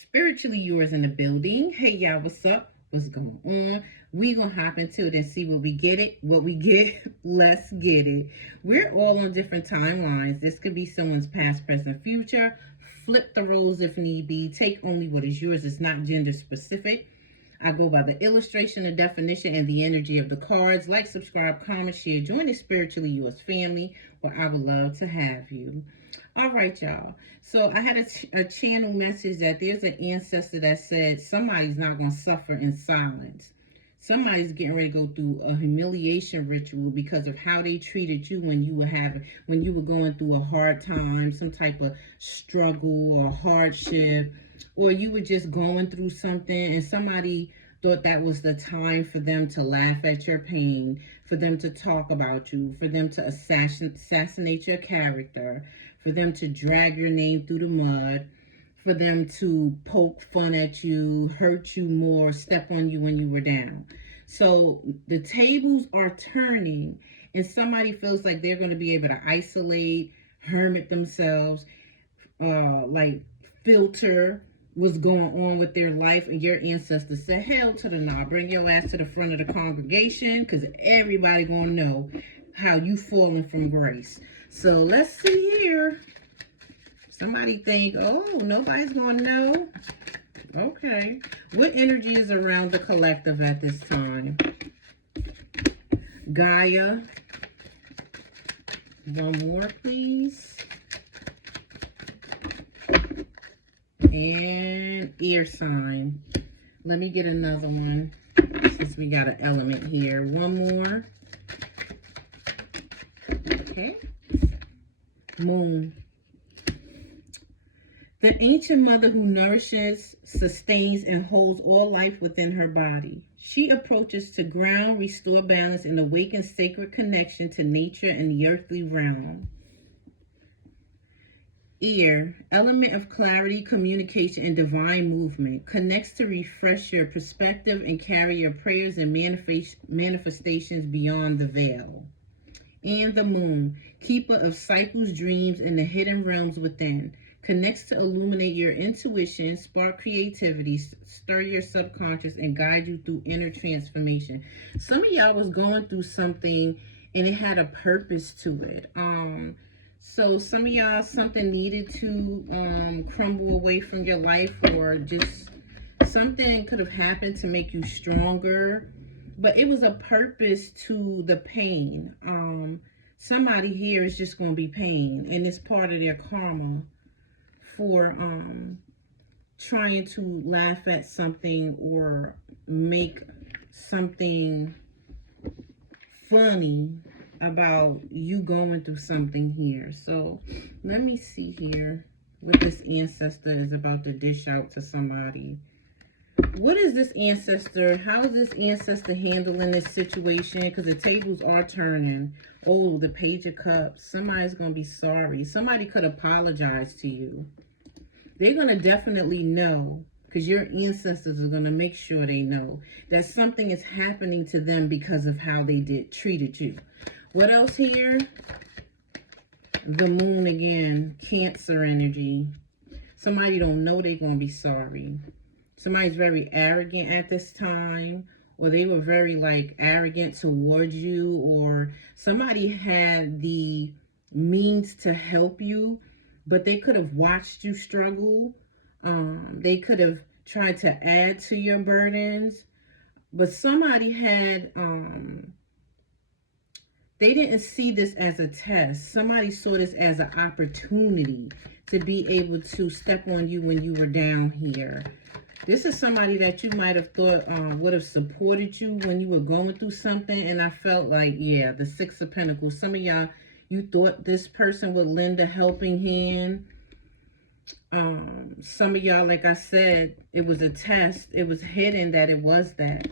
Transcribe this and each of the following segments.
Spiritually yours in the building. Hey y'all, what's up? What's going on? We gonna hop into it and see what we get it. What we get, let's get it. We're all on different timelines. This could be someone's past, present, future. Flip the roles if need be. Take only what is yours. It's not gender specific. I go by the illustration, the definition, and the energy of the cards. Like, subscribe, comment, share. Join the Spiritually Yours family where I would love to have you. All right, y'all. So I had a channel message that there's an ancestor that said somebody's not going to suffer in silence. Somebody's getting ready to go through a humiliation ritual because of how they treated you when you were going through a hard time, some type of struggle or hardship, or you were just going through something and somebody thought that was the time for them to laugh at your pain, for them to talk about you, for them to assassinate your character, for them to drag your name through the mud, for them to poke fun at you, hurt you more, step on you when you were down. So the tables are turning and somebody feels like they're going to be able to isolate, hermit themselves, like filter what's going on with their life, and your ancestors said, hell to the nah, bring your ass to the front of the congregation because everybody gonna know how you falling from grace. So let's see here. Somebody think, oh, nobody's gonna know. Okay. What energy is around the collective at this time? Gaia. One more, please. And air sign. Let me get another one since we got an element here. One more. Okay. Moon. The ancient mother who nourishes, sustains, and holds all life within her body. She approaches to ground, restore balance, and awaken sacred connection to nature and the earthly realm. Ear, element of clarity, communication, and divine movement, connects to refresh your perspective and carry your prayers and manifestations beyond the veil. And the moon, keeper of cycles, dreams, and the hidden realms within, connects to illuminate your intuition, spark creativity, stir your subconscious, and guide you through inner transformation. Some of y'all was going through something and it had a purpose to it. So some of y'all, something needed to crumble away from your life, or just something could have happened to make you stronger, but it was a purpose to the pain. Somebody here is just going to be pain, and it's part of their karma for trying to laugh at something or make something funny about you going through something here. So let me see here what this ancestor is about to dish out to somebody. What is this ancestor? How is this ancestor handling this situation? Because the tables are turning. Oh, the Page of Cups. Somebody's going to be sorry. Somebody could apologize to you. They're going to definitely know, because your ancestors are going to make sure they know that something is happening to them because of how they treated you. What else here? The moon again, Cancer energy. Somebody don't know they're going to be sorry. Somebody's very arrogant at this time, or they were very like arrogant towards you, or somebody had the means to help you, but they could have watched you struggle. They could have tried to add to your burdens, but somebody had, they didn't see this as a test. Somebody saw this as an opportunity to be able to step on you when you were down here. This is somebody that you might have thought would have supported you when you were going through something. And I felt like, yeah, the Six of Pentacles. Some of y'all, you thought this person would lend a helping hand. Some of y'all, like I said, it was a test. It was hidden that it was that.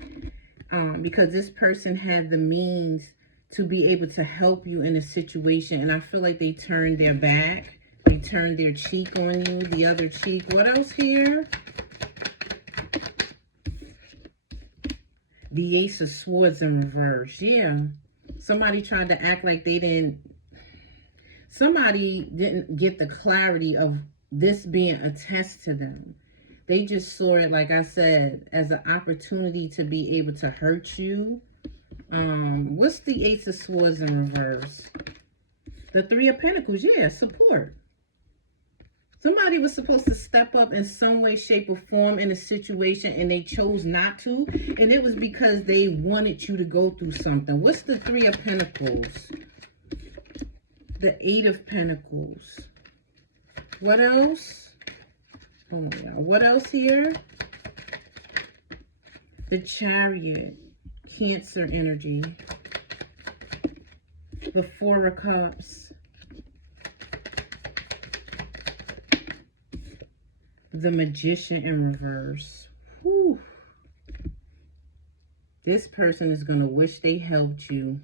Because this person had the means to be able to help you in a situation. And I feel like they turned their back. They turned their cheek on you, the other cheek. What else here? The Ace of Swords in reverse. Yeah. Somebody tried to act like they didn't. Somebody didn't get the clarity of this being a test to them. They just saw it, like I said, as an opportunity to be able to hurt you. What's the Ace of Swords in reverse? The Three of Pentacles, yeah, support. Somebody was supposed to step up in some way, shape, or form in a situation, and they chose not to. And it was because they wanted you to go through something. What's the Three of Pentacles? The Eight of Pentacles. What else? Oh, yeah. What else here? The Chariot. Cancer energy. The Four of Cups. The Magician in reverse. Whew. This person is going to wish they helped you,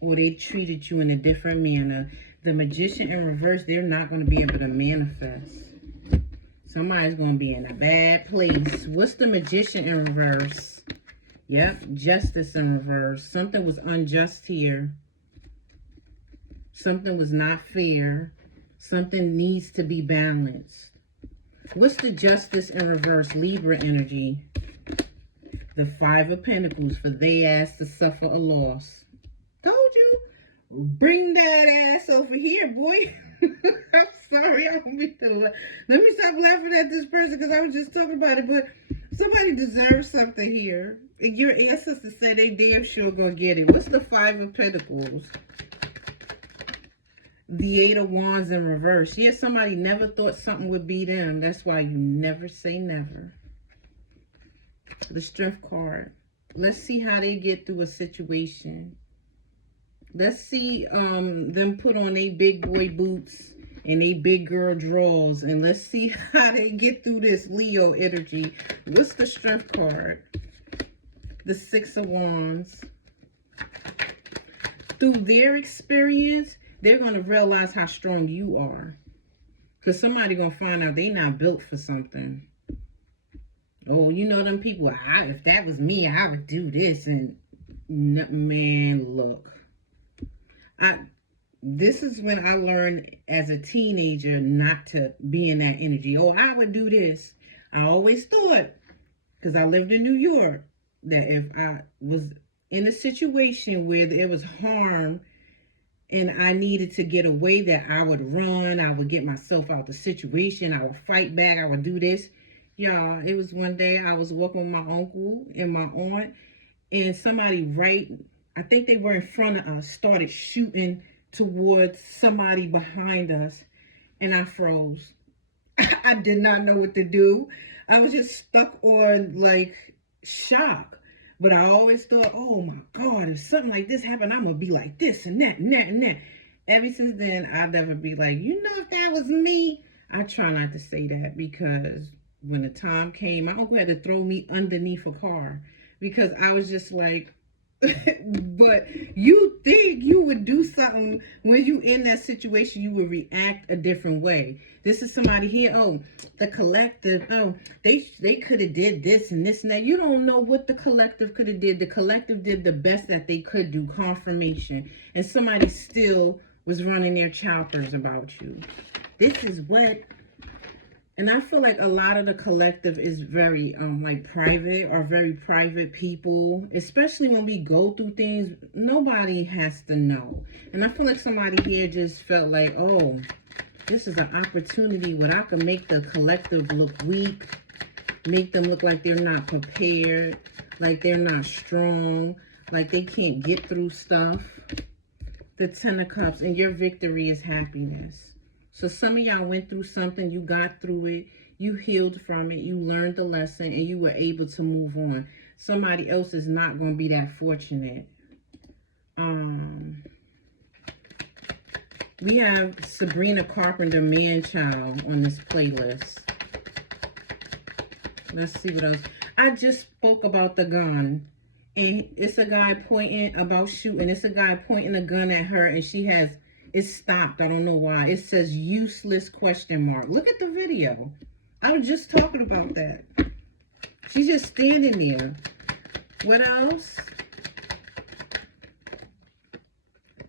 or they treated you in a different manner. The Magician in reverse, they're not going to be able to manifest. Somebody's going to be in a bad place. What's the Magician in reverse? Yep, Justice in reverse. Something was unjust here. Something was not fair. Something needs to be balanced. What's the Justice in reverse? Libra energy. The Five of Pentacles, for they asked to suffer a loss. Told you. Bring that ass over here, boy. I'm sorry. I don't mean to. Let me stop laughing at this person because I was just talking about it. But somebody deserves something here. And your ancestors said they damn sure gonna get it. What's the Five of Pentacles? The Eight of Wands in reverse. Yeah, somebody never thought something would be them. That's why you never say never. The Strength card. Let's see how they get through a situation. Let's see them put on their big boy boots and they big girl drawers. And let's see how they get through this Leo energy. What's the Strength card? The Six of Wands. Through their experience, they're going to realize how strong you are. Because somebody going to find out they not built for something. Oh, you know them people, if that was me, I would do this. And man, look. This is when I learned as a teenager not to be in that energy. Oh, I would do this. I always thought, because I lived in New York, that if I was in a situation where there was harm and I needed to get away, that I would run, I would get myself out of the situation, I would fight back, I would do this. Y'all, it was one day I was walking with my uncle and my aunt, and somebody I think they were in front of us, started shooting towards somebody behind us, and I froze. I did not know what to do. I was just stuck on like shock. But I always thought, oh my God, if something like this happened, I'm going to be like this and that and that and that. Ever since then, I'll never be like, you know, if that was me. I try not to say that because when the time came, my uncle had to throw me underneath a car because I was just like, but you think you would do something when you in that situation, you would react a different way. This is somebody here, oh, the collective, oh, they could have did this and this and that. You don't know what the collective could have did. The collective did the best that they could do, confirmation. And somebody still was running their choppers about you. This is what, and I feel like a lot of the collective is very like private, or very private people, especially when we go through things, nobody has to know. And I feel like somebody here just felt like, oh, this is an opportunity where I can make the collective look weak, make them look like they're not prepared, like they're not strong, like they can't get through stuff. The Ten of Cups, and your victory is happiness. So some of y'all went through something, you got through it, you healed from it, you learned the lesson, and you were able to move on. Somebody else is not going to be that fortunate. We have Sabrina Carpenter, Man-Child, on this playlist. Let's see what else. I just spoke about the gun. And it's a guy pointing about shooting. It's a guy pointing a gun at her, and she has... It's stopped. I don't know why. It says useless question mark. Look at the video. I was just talking about that. She's just standing there. What else?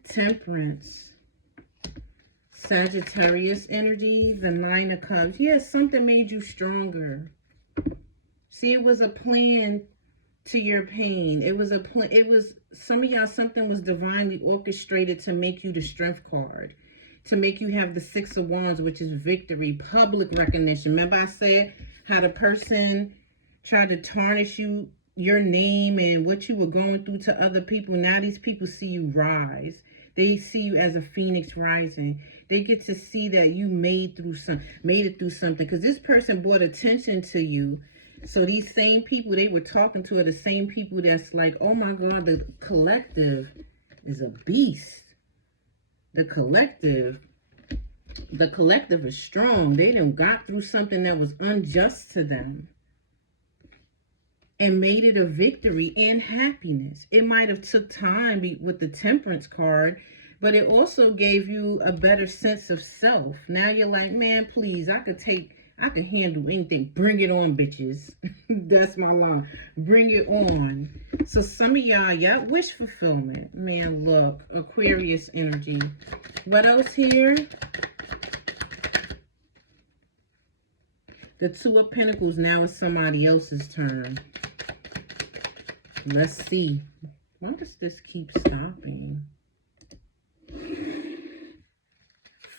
Temperance. Sagittarius energy. The Nine of Cups. Yes, something made you stronger. See, it was a plan to your pain. It was a plan. It was, some of y'all, something was divinely orchestrated to make you the strength card, to make you have the Six of Wands, which is victory, public recognition. Remember I said how the person tried to tarnish your name and what you were going through to other people. Now these people see you rise. They see you as a phoenix rising. They get to see that you made it through something, because this person brought attention to you. So these same people they were talking to are the same people that's like, oh my God, the collective is a beast. The collective is strong. They done got through something that was unjust to them and made it a victory and happiness. It might have took time with the Temperance card, but it also gave you a better sense of self. Now you're like, man, please, I could handle anything. Bring it on, bitches. That's my line. Bring it on. So some of y'all, wish fulfillment. Man, look, Aquarius energy. What else here? The Two of Pentacles. Now it's somebody else's turn. Let's see. Why does this keep stopping?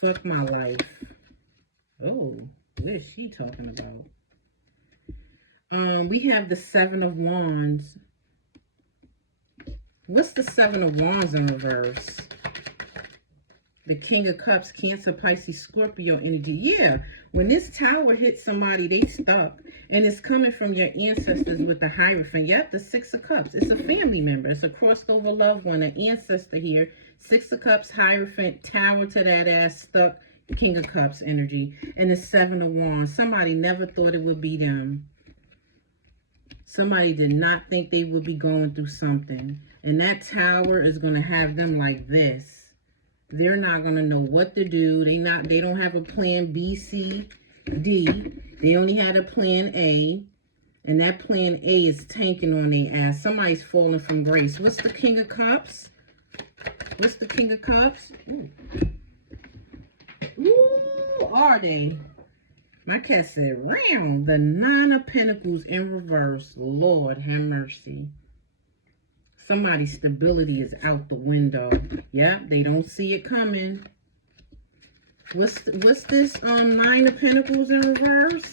Fuck my life. Oh, what is she talking about? We have the Seven of Wands. What's the Seven of Wands in reverse? The King of Cups, Cancer, Pisces, Scorpio energy. Yeah, when this tower hits somebody, they stuck. And it's coming from your ancestors with the Hierophant. Yep, the Six of Cups. It's a family member. It's a crossed over loved one, an ancestor here. Six of Cups, Hierophant, tower to that ass, stuck. King of Cups energy. And the Seven of Wands. Somebody never thought it would be them. Somebody did not think they would be going through something. And that tower is going to have them like this. They're not going to know what to do. They don't have a plan B, C, D. They only had a plan A. And that plan A is tanking on their ass. Somebody's falling from grace. What's the King of Cups? What's the King of Cups? Ooh. Ooh, are they? My cat said, round. The Nine of Pentacles in reverse. Lord have mercy. Somebody's stability is out the window. Yeah, they don't see it coming. What's this Nine of Pentacles in reverse?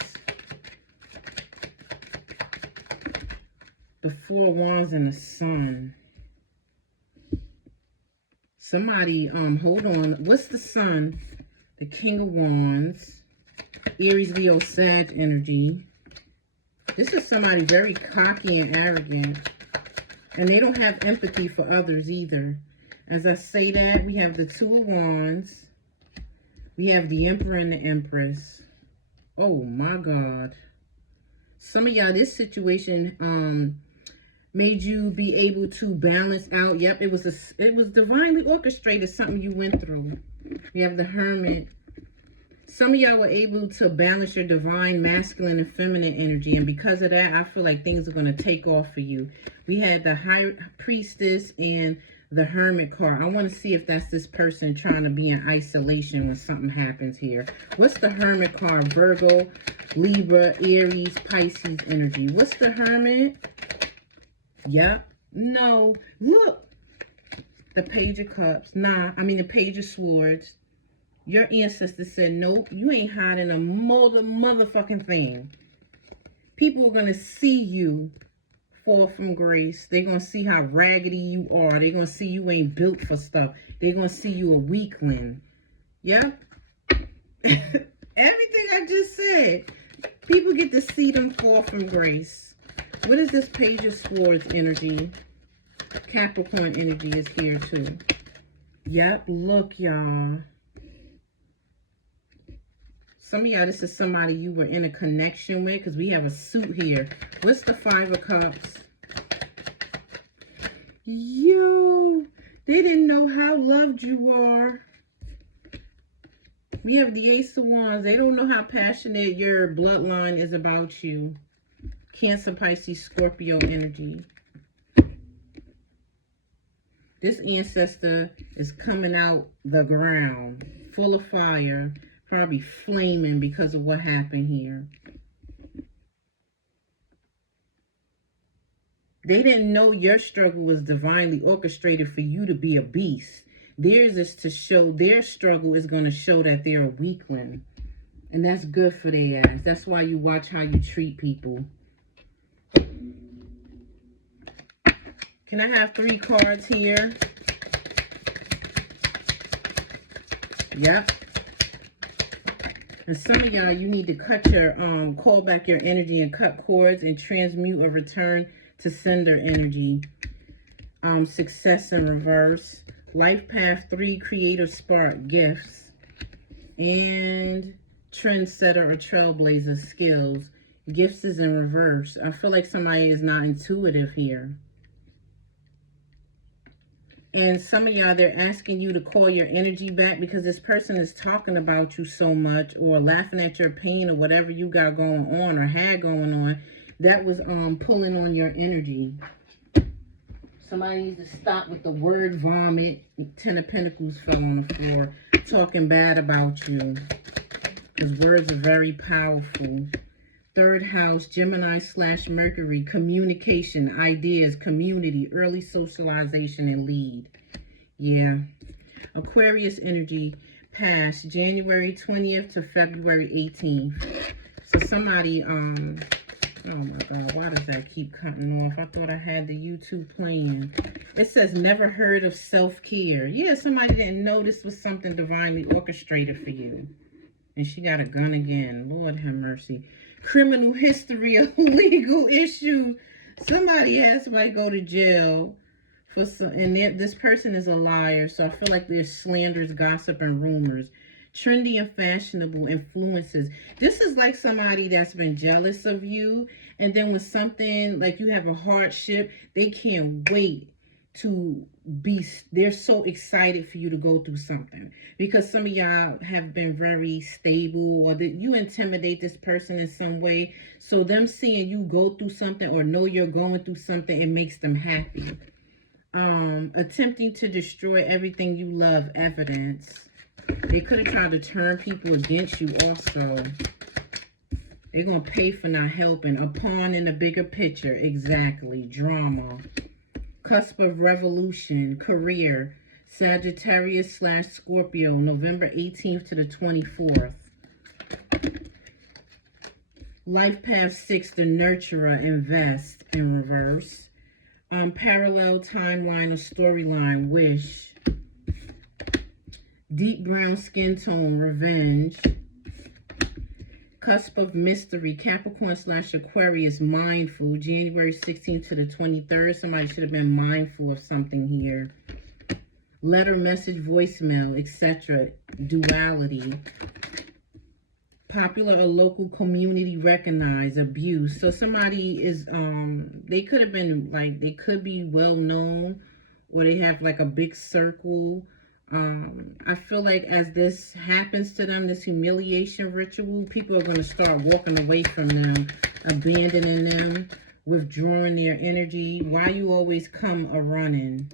The Four of Wands and the Sun. Somebody, hold on. What's the Sun? The King of Wands. Aries, Leo, Sag energy. This is somebody very cocky and arrogant. And they don't have empathy for others either. As I say that, we have the Two of Wands. We have the Emperor and the Empress. Oh my God. Some of y'all, this situation made you be able to balance out. Yep, it was divinely orchestrated, something you went through. We have the Hermit. Some of y'all were able to balance your divine masculine and feminine energy. And because of that, I feel like things are going to take off for you. We had the High Priestess and the Hermit card. I want to see if that's this person trying to be in isolation when something happens here. What's the Hermit card? Virgo, Libra, Aries, Pisces energy. What's the Hermit? Yep. No. Look. The Page of Cups. The Page of Swords. Your ancestors said, nope, you ain't hiding a motherfucking thing. People are going to see you fall from grace. They're going to see how raggedy you are. They're going to see you ain't built for stuff. They're going to see you a weakling. Yep. Everything I just said. People get to see them fall from grace. What is this Page of Swords energy? Capricorn energy is here too. Yep, look, y'all. Some of y'all, this is somebody you were in a connection with, because we have a suit here. What's the Five of Cups? Yo, they didn't know how loved you are. We have the Ace of Wands. They don't know how passionate your bloodline is about you. Cancer, Pisces, Scorpio energy. This ancestor is coming out the ground, full of fire. Probably flaming because of what happened here. They didn't know your struggle was divinely orchestrated for you to be a beast. Theirs is to show, their struggle is going to show that they're a weakling. And that's good for their ass. That's why you watch how you treat people. Can I have 3 cards here? Yep. And some of y'all, you need to cut your, call back your energy and cut cords and transmute or return to sender energy. Success in reverse. Life path 3, creative spark, gifts. And trendsetter or trailblazer, skills. Gifts is in reverse. I feel like somebody is not intuitive here. And some of y'all, they're asking you to call your energy back because this person is talking about you so much or laughing at your pain or whatever you got going on or had going on. That was pulling on your energy. Somebody needs to stop with the word vomit. 10 of Pentacles fell on the floor. Talking bad about you. Because words are very powerful. 3rd house, Gemini / Mercury, communication, ideas, community, early socialization, and lead. Yeah. Aquarius energy, past January 20th to February 18th. So somebody, oh my God, why does that keep cutting off? I thought I had the YouTube playing. It says, never heard of self-care. Yeah, somebody didn't know this was something divinely orchestrated for you. And she got a gun again. Lord have mercy. Criminal history of legal issues. Somebody has somebody go to jail for some, and this person is a liar. So I feel like there's slanders, gossip, and rumors. Trendy and fashionable influences. This is like somebody that's been jealous of you, and then when something like you have a hardship, they can't wait to be, they're so excited for you to go through something because some of y'all have been very stable or that you intimidate this person in some way. So them seeing you go through something or know you're going through something, it makes them happy. Attempting to destroy everything you love, evidence. They could have tried to turn people against you also. They're going to pay for not helping. A pawn in a bigger picture. Exactly. Drama. Cusp of revolution, career, Sagittarius / Scorpio, November 18th to the 24th. Life path 6, the nurturer, invest, in reverse. Parallel timeline or storyline, wish. Deep brown skin tone, revenge. Cusp of mystery, Capricorn / Aquarius, mindful, January 16th to the 23rd. Somebody should have been mindful of something here. Letter, message, voicemail, etc. Duality. Popular or local community recognized, abuse. So somebody is, they could have been like, they could be well known or they have like a big circle. I feel like as this happens to them, this humiliation ritual, people are going to start walking away from them, abandoning them, withdrawing their energy. Why you always come a-running?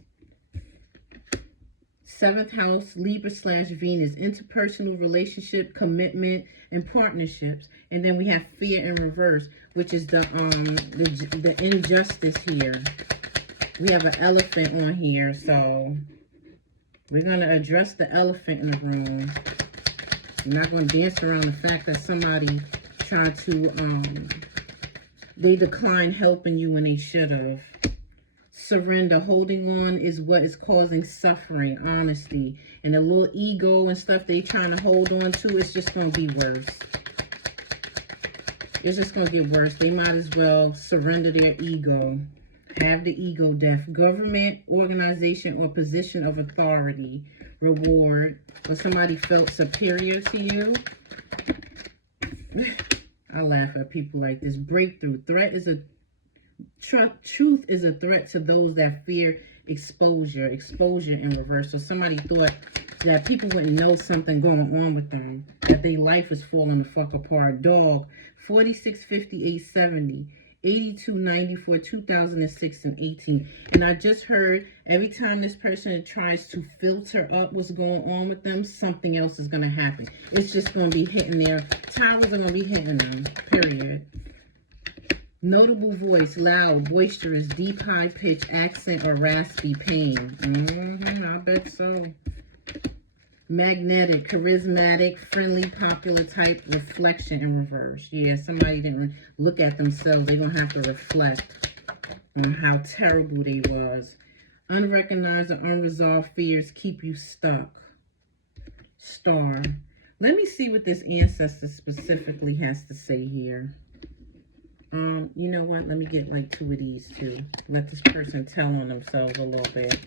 7th house, Libra / Venus, interpersonal relationship, commitment, and partnerships. And then we have fear in reverse, which is the injustice here. We have an elephant on here, so we're going to address the elephant in the room. We're not going to dance around the fact that somebody tried to, they declined helping you when they should have. Surrender, holding on is what is causing suffering, honesty. And the little ego and stuff they trying to hold on to, it's just going to be worse. It's just going to get worse. They might as well surrender their ego. Have the ego death. Government, organization, or position of authority. Reward. Or somebody felt superior to you. I laugh at people like this. Breakthrough. Threat is a... Truth is a threat to those that fear exposure. Exposure in reverse. So somebody thought that people wouldn't know something going on with them. That their life is falling the fuck apart. Dog. 465870. 8294, 2006, and 18. And I just heard every time this person tries to filter up what's going on with them, something else is going to happen. It's just going to be hitting their towers are going to be hitting them, period. Notable voice, loud, boisterous, deep, high-pitched accent, or raspy pain. I bet so. Magnetic, charismatic, friendly, popular type, reflection in reverse. Yeah, somebody didn't look at themselves. They're going to have to reflect on how terrible they was. Unrecognized or unresolved fears keep you stuck. Star. Let me see what this ancestor specifically has to say here. You know what? Let me get like 2 of these too. Let this person tell on themselves a little bit.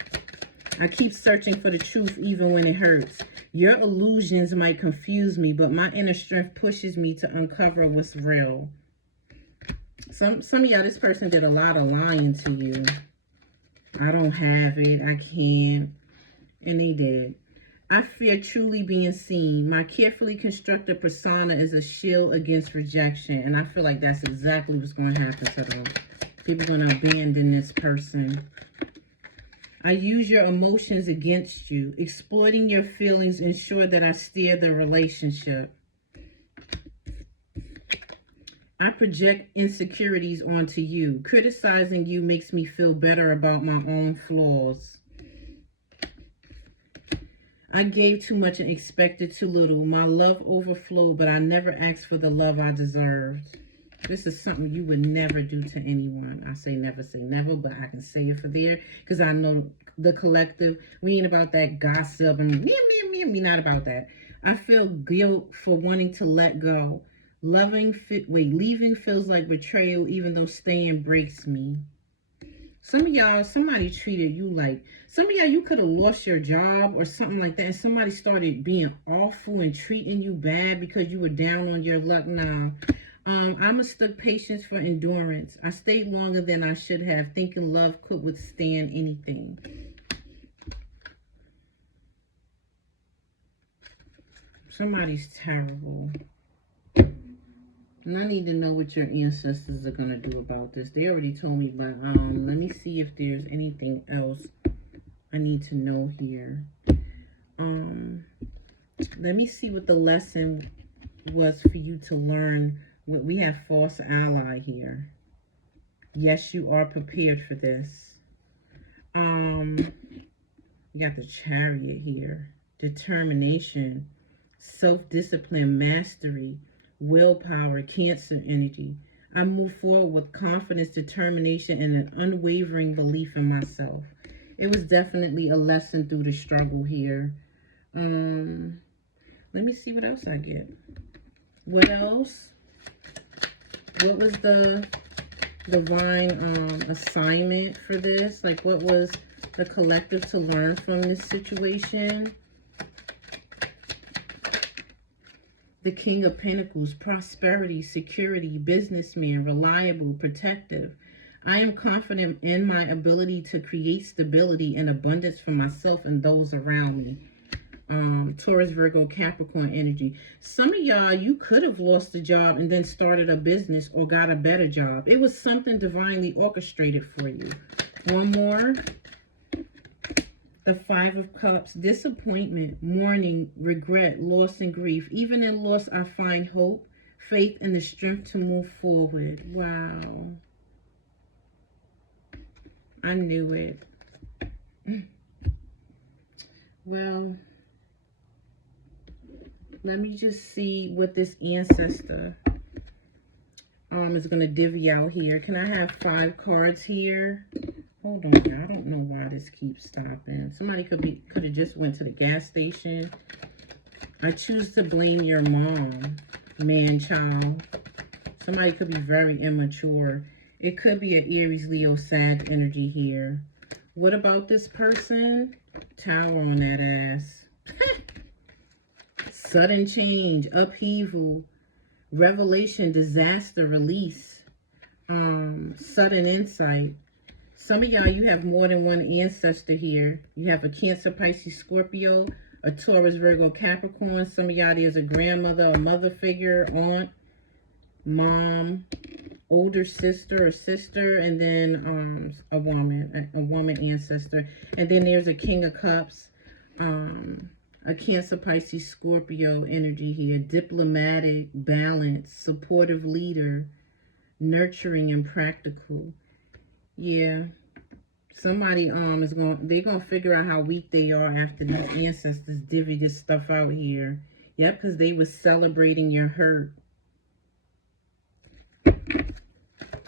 I keep searching for the truth even when it hurts. Your illusions might confuse me, but my inner strength pushes me to uncover what's real. Some of y'all, this person did a lot of lying to you. I don't have it. I can't. And they did. I fear truly being seen. My carefully constructed persona is a shield against rejection. And I feel like that's exactly what's going to happen to them. People are going to abandon this person. I use your emotions against you. Exploiting your feelings ensure that I steer the relationship. I project insecurities onto you. Criticizing you makes me feel better about my own flaws. I gave too much and expected too little. My love overflowed, but I never asked for the love I deserved. This is something you would never do to anyone. I say never, but I can say it for there because I know the collective. We ain't about that gossip and me, not about that. I feel guilt for wanting to let go. Leaving feels like betrayal, even though staying breaks me. Some of y'all, somebody treated you like, some of y'all, you could have lost your job or something like that, and somebody started being awful and treating you bad because you were down on your luck now. I mistook patience for endurance. I stayed longer than I should have, thinking love could withstand anything. Somebody's terrible. And I need to know what your ancestors are going to do about this. They already told me, but let me see if there's anything else I need to know here. Let me see what the lesson was for you to learn. We have false ally here. Yes, you are prepared for this. You got the Chariot here. Determination, self-discipline, mastery, willpower, Cancer energy. I move forward with confidence, determination, and an unwavering belief in myself. It was definitely a lesson through the struggle here. Let me see what else I get. What else? What was the divine assignment for this? Like, what was the collective to learn from this situation? The King of Pentacles, prosperity, security, businessman, reliable, protective. I am confident in my ability to create stability and abundance for myself and those around me. Taurus, Virgo, Capricorn energy. Some of y'all, you could have lost a job and then started a business or got a better job. It was something divinely orchestrated for you. One more. The Five of Cups, disappointment, mourning, regret, loss, and grief. Even in loss, I find hope, faith, and the strength to move forward. Wow. I knew it. Well, let me just see what this ancestor is going to divvy out here. Can I have 5 cards here? Hold on, y'all. I don't know why this keeps stopping. Somebody could have just went to the gas station. I choose to blame your mom, man, child. Somebody could be very immature. It could be an Aries, Leo, Sag energy here. What about this person? Tower on that ass. Sudden change, upheaval, revelation, disaster, release, sudden insight. Some of y'all, you have more than one ancestor here. You have a Cancer, Pisces, Scorpio, a Taurus, Virgo, Capricorn. Some of y'all, there's a grandmother, a mother figure, aunt, mom, older sister or sister, and then a woman ancestor. And then there's a King of Cups, a Cancer, Pisces, Scorpio energy here. Diplomatic, balanced, supportive leader, nurturing and practical. Yeah. Somebody they're gonna figure out how weak they are after these ancestors divvy this stuff out here. Yep, because they were celebrating your hurt.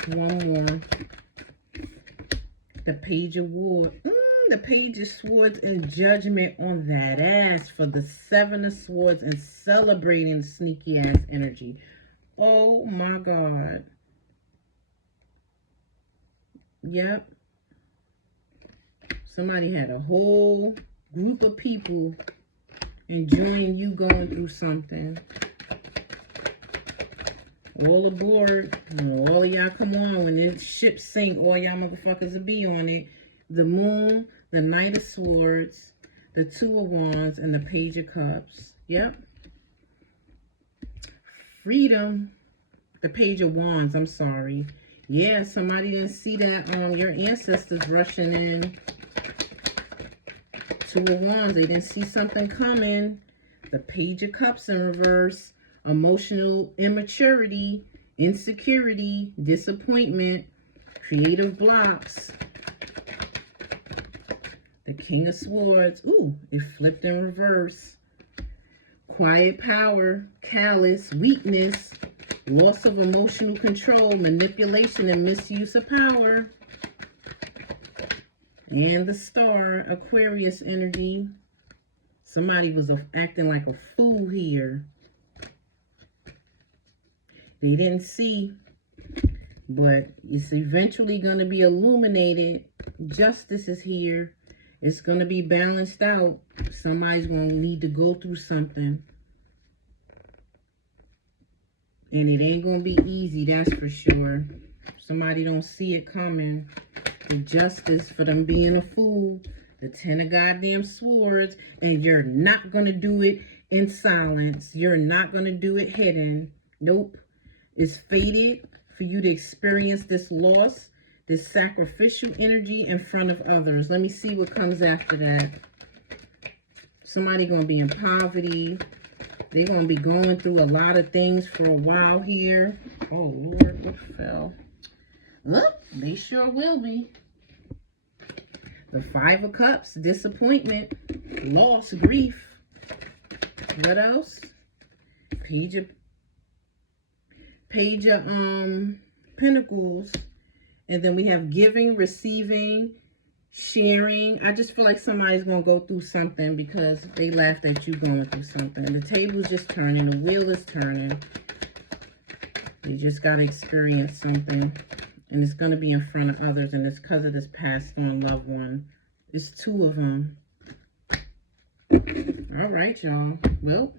One more. The Page of Swords. The Page of Swords and judgment on that ass for the Seven of Swords and celebrating sneaky ass energy. Oh my God. Yep. Somebody had a whole group of people enjoying you going through something. All aboard. All of y'all come on. When this ship sink, all y'all motherfuckers will be on it. The Moon, the Knight of Swords, the Two of Wands, and the Page of Cups. Yep. Freedom. The Page of Wands, I'm sorry. Yeah, somebody didn't see that your ancestors rushing in. Two of Wands, they didn't see something coming. The Page of Cups in reverse. Emotional immaturity, insecurity, disappointment, creative blocks. The King of Swords. Ooh, it flipped in reverse. Quiet power, callous, weakness, loss of emotional control, manipulation and misuse of power. And the Star, Aquarius energy. Somebody was acting like a fool here. They didn't see, but it's eventually going to be illuminated. Justice is here. It's going to be balanced out. Somebody's going to need to go through something. And it ain't going to be easy, that's for sure. Somebody don't see it coming. The Justice for them being a fool. The Ten of goddamn Swords. And you're not going to do it in silence. You're not going to do it hidden. Nope. It's fated for you to experience this loss, this sacrificial energy in front of others. Let me see what comes after that. Somebody going to be in poverty. They're going to be going through a lot of things for a while here. Oh, Lord, what fell? Oh, they sure will be. The Five of Cups, disappointment, loss, grief. What else? Page of Pentacles. And then we have giving, receiving, sharing. I just feel like somebody's going to go through something because they laughed at you going through something. The table's just turning. The wheel is turning. You just got to experience something. And it's going to be in front of others. And it's because of this passed on loved one. It's two of them. All right, y'all. Well,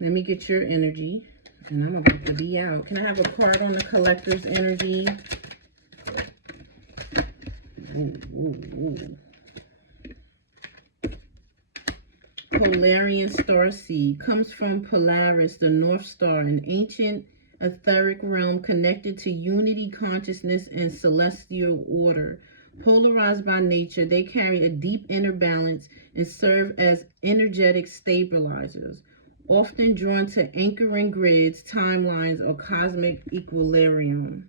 let me get your energy. And I'm about to be out. Can I have a card on the collector's energy? Ooh, ooh, ooh. Polarian starseed comes from Polaris, the North Star, an ancient etheric realm connected to unity, consciousness, and celestial order. Polarized by nature, they carry a deep inner balance and serve as energetic stabilizers, often drawn to anchoring grids, timelines, or cosmic equilibrium.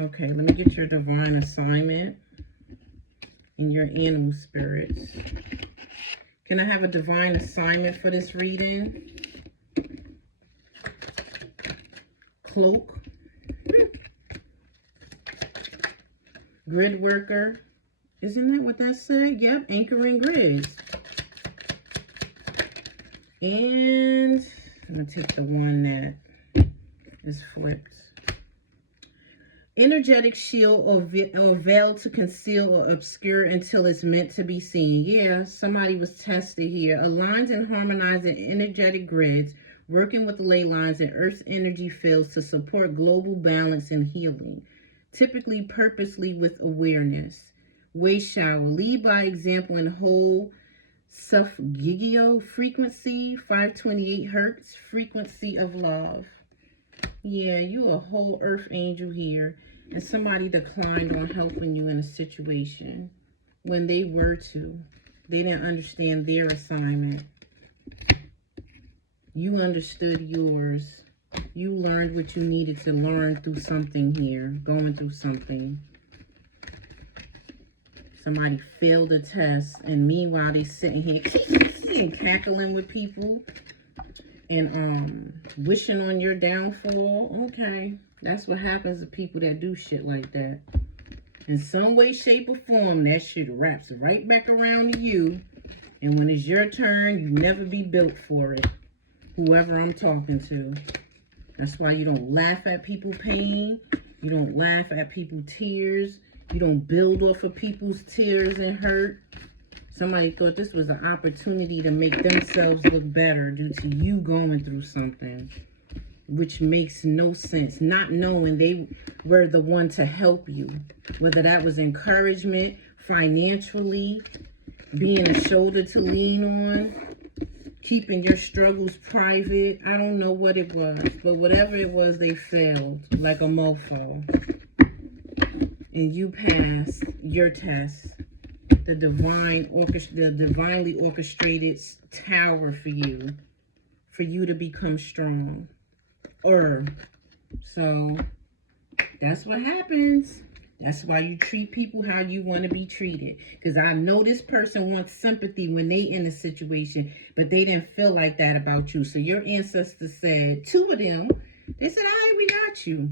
Okay, let me get your divine assignment and your animal spirits. Can I have a divine assignment for this reading? Cloak. Grid worker. Isn't that what that said? Yep, anchoring grids. And I'm going to take the one that is flipped. Energetic shield or veil to conceal or obscure until it's meant to be seen. Yeah, somebody was tested here. Aligns and harmonizing energetic grids, working with ley lines and Earth's energy fields to support global balance and healing. Typically purposely with awareness. Wave shower. Lead by example and whole self-gigio frequency, 528 hertz, frequency of love. Yeah, you a whole earth angel here. And somebody declined on helping you in a situation. when they were to. They didn't understand their assignment. You understood yours. You learned what you needed to learn through something here, going through something. Somebody failed a test, and meanwhile they sitting here and cackling with people and wishing on your downfall. Okay, that's what happens to people that do shit like that. In some way, shape, or form, that shit wraps right back around to you. And when it's your turn, you never be built for it. Whoever I'm talking to. That's why you don't laugh at people's pain. You don't laugh at people's tears. You don't build off of people's tears and hurt. Somebody thought this was an opportunity to make themselves look better due to you going through something, which makes no sense. Not knowing they were the one to help you, whether that was encouragement, financially, being a shoulder to lean on, keeping your struggles private. I don't know what it was, but whatever it was, they failed like a mofo. And you passed your test. The divinely orchestrated tower for you to become strong. So that's what happens. That's why you treat people how you want to be treated. Because I know this person wants sympathy when they in a situation, but they didn't feel like that about you. So your ancestors said, two of them, they said, all right, we got you.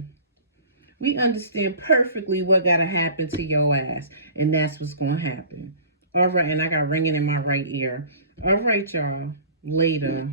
We understand perfectly what got to happen to your ass. And that's what's going to happen. All right, and I got ringing in my right ear. All right, y'all. Later.